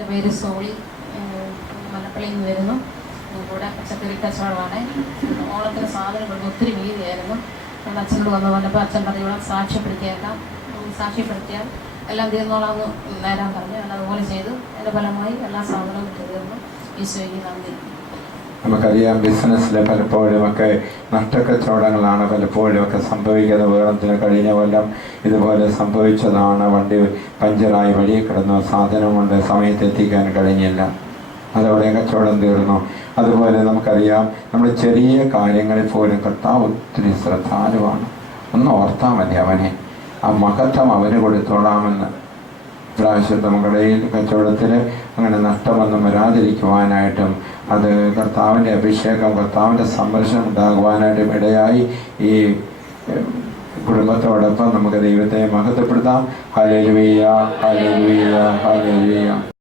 എൻ്റെ പേര് സോളി, മലപ്പള്ളിയിൽ നിന്ന് വരുന്നു. കൂടെ പച്ചക്കറി കച്ചവടമാണ്. ഓണത്തിന് സാധനങ്ങൾക്ക് ഒത്തിരി വീതിയായിരുന്നു. എൻ്റെ അച്ഛനോട് വന്ന് വന്നപ്പോൾ അച്ഛൻ പറഞ്ഞു, ഇവിടെ സാക്ഷ്യപ്പെടുത്തിയാൽ എല്ലാം തീർന്നോളാമെന്ന് നേരാൻ പറഞ്ഞു. ഞാൻ അതുപോലെ ചെയ്തു. എൻ്റെ ഫലമായി എല്ലാ സാധനവും തീർന്നു. ഈശോയ്ക്ക് നന്ദി. നമുക്കറിയാം, ബിസിനസ്സിൽ പലപ്പോഴുമൊക്കെ നഷ്ടക്കച്ചവടങ്ങളാണ് പലപ്പോഴുമൊക്കെ സംഭവിക്കുന്നത്. വേറെന്തിന് കഴിഞ്ഞ കൊല്ലം ഇതുപോലെ സംഭവിച്ചതാണ്. വണ്ടി പഞ്ചറായി വഴി കിടന്നു, സാധനം കൊണ്ട് സമയത്ത് എത്തിക്കാൻ കഴിഞ്ഞില്ല, അതോടെ കച്ചവടം തീർന്നു. അതുപോലെ നമുക്കറിയാം, നമ്മൾ ചെറിയ കാര്യങ്ങളിൽ പോലും കർത്താവ് ഒത്തിരി ശ്രദ്ധാലുവാണ്. ഒന്ന് ഓർത്താൽ മതി അവനെ, ആ മഹത്വം അവന് കൊടുത്തോളാമെന്ന്. പ്രാവശ്യത്തെ കടയിൽ കച്ചവടത്തിൽ അങ്ങനെ നഷ്ടമൊന്നും വരാതിരിക്കുവാനായിട്ടും അത് കർത്താവിൻ്റെ അഭിഷേകം, കർത്താവിൻ്റെ സംരക്ഷണം ഉണ്ടാകുവാനായിട്ടും ഇടയായി. ഈ കുടുംബത്തോടൊപ്പം നമുക്ക് ദൈവത്തെ മഹത്വപ്പെടുത്താം. Hallelujah, hallelujah, hallelujah.